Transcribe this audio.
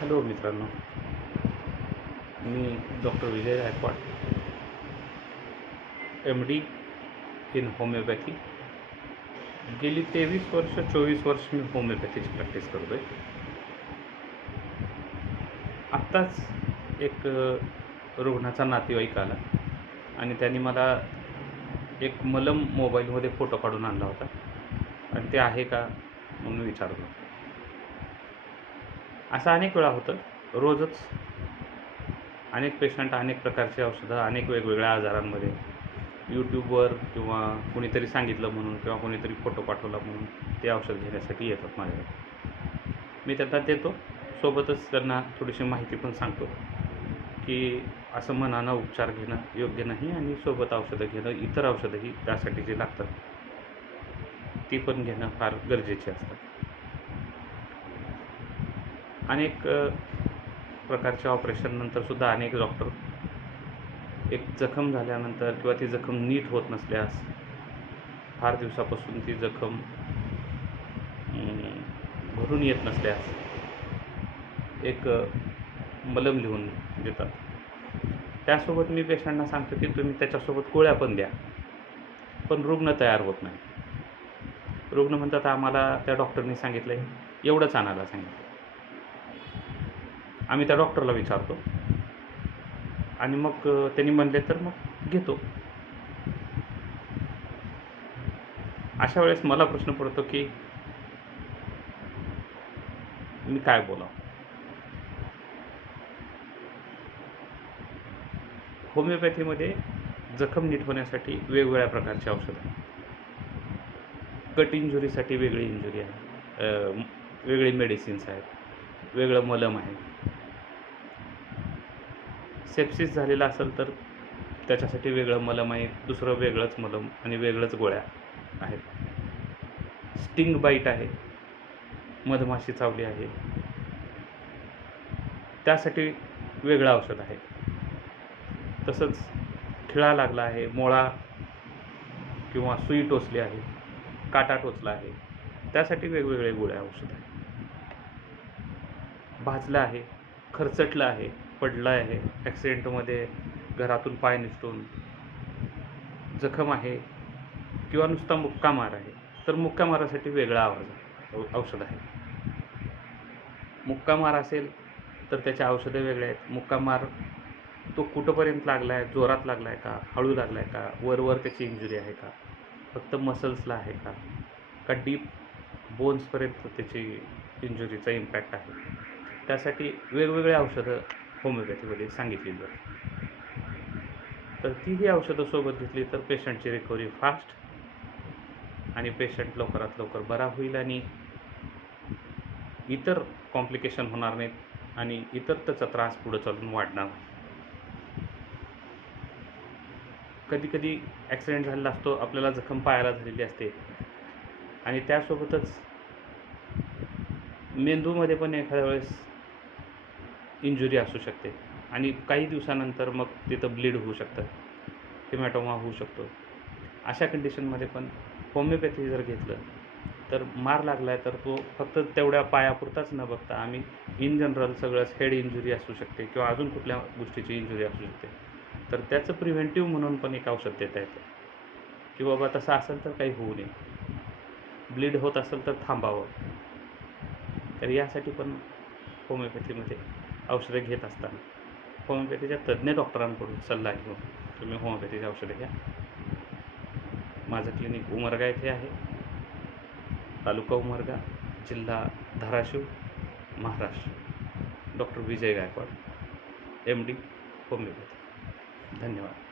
Hello मित्रांनो. मी doctor Vijay Gaikwad M D in homeopathy. गेली तेवीस वर्ष चोवीस वर्ष मी होमिओपॅथीची प्रॅक्टिस करतो आहे आत्ताच एक रुग्णाचा नातेवाईक आला आणि त्यांनी मला एक मलम मोबाईलमध्ये फोटो काढून आणला होता. आणि ते आहे का? म्हणून विचारलं. असं अनेक वेळा होतं. रोजच अनेक पेशंट अनेक प्रकारची औषधं अनेक वेगवेगळ्या आजारांमध्ये. यूट्यूबवर किंवा कोणीतरी सांगितलं म्हणून किंवा कोणीतरी फोटो पाठवला म्हणून ते औषध घेण्यासाठी येतात माझ्याकडे. मी त्यांना देतो. सोबतच त्यांना थोडीशी माहिती पण सांगतो की असं मनानं उपचार घेणं योग्य नाही आणि सोबत औषधं घेणं इतर औषधंही त्यासाठी जे लागतात. ती पण घेणं फार गरजेचे असतात. अनेक प्रकारच्या ऑपरेशननंतर सुद्धा अनेक डॉक्टर एक जखम झाल्यानंतर किंवा ती जखम नीट होत नसल्यास फार दिवसापासून ती जखम भरून येत नसल्यास एक मलम लिहून देतात. त्यासोबत मी पेशंटना सांगतो की तुम्ही त्याच्यासोबत गोळ्या पण द्या पण रुग्ण तयार होत नाही. रुग्ण म्हणतात आम्हाला त्या डॉक्टरनी सांगितलं आहे एवढंच आणायला सांगितलं आम्ही त्या डॉक्टरला विचारतो. आणि मग त्यांनी म्हणले तर मग घेतो. अशा वेळेस मला प्रश्न पडतो की मी काय बोलावं? होमिओपॅथीमध्ये जखम नीट होण्यासाठी वेगवेगळ्या प्रकारचे औषधं आहेत. कट इंजुरीसाठी वेगळी इंजुरी आहे. वेगळी मेडिसिन्स आहेत. वेगळं मलम आहे. सेप्सिस झालेला असेल तर त्याच्यासाठी वेगळं मलम आहे दुसरं वेगळंच मलम आणि वेगळंच गोळ्या आहेत. स्टिंग बाईट आहे. मधमाशी चावली आहे. त्यासाठी वेगळं औषध आहे. तसंच खिळा लागला आहे मोळा किंवा सुई टोचली आहे काटा टोचला आहे. त्यासाठी वेगवेगळे गोळ्या औषध आहे भाजलं आहे खरचटलं आहे. पडलं आहे ॲक्सिडेंटमध्ये घरातून पाय निसटून. जखम आहे किंवा नुसता मुक्का मार आहे तर मुक्का मारासाठी वेगळा आवाज औ- औषध आहे. मुक्का मार असेल तर त्याचे औषधं वेगळे आहेत. मुक्का मार तो कुठंपर्यंत लागला आहे जोरात लागला आहे का हळू लागला आहे का वरवर त्याची इंजुरी आहे का फक्त मसल्सला आहे का का डीप बोन्सपर्यंत त्याची इंजुरीचा इम्पॅक्ट आहे. त्यासाठी वेगवेगळे औषधं होमिओपॅथीमध्ये सांगितली जातात तर तीही औषधं सोबत घेतली तर पेशंटची रिकव्हरी फास्ट आणि पेशंट लवकरात लवकर बरा होईल आणि इतर कॉम्प्लिकेशन होणार नाहीत आणि इतर त्याचा त्रास पुढं चालून वाढणार नाही. कधी कधी ॲक्सिडेंट झालेला असतो आपल्याला जखम पायाला झालेली असते आणि त्यासोबतच मेंदूमध्ये पण एखाद्या वेळेस इंजुरी असू शकते. आणि काही दिवसानंतर मग तिथं ब्लीड होऊ शकतं. हिमॅटोमा होऊ शकतो. अशा कंडिशनमध्ये पण होमिओपॅथी जर घेतलं तर मार लागला आहे तर तो फक्त तेवढ्या पायापुरताच न बघता आम्ही इन जनरल सगळंच हेड इंजुरी असू शकते किंवा अजून कुठल्या गोष्टीची इंजुरी असू शकते. तर त्याचं प्रिव्हेंटिव्ह म्हणून पण एक औषध देता येतं. की बाबा तसं असेल तर काही होऊ नये. ब्लीड होत असेल तर थांबावं. तर यासाठी पण होमिओपॅथीमध्ये औषधं घेत असताना. होमिओपॅथीच्या तज्ज्ञ डॉक्टरांकडून सल्ला घेऊन तुम्ही होमिओपॅथीची औषधं घ्या. माझं क्लिनिक उमरगा येथे आहे. तालुका उमरगा जिल्हा Dharashiv Maharashtra. Doctor Vijay Gaikwad M D homeopathy. धन्यवाद.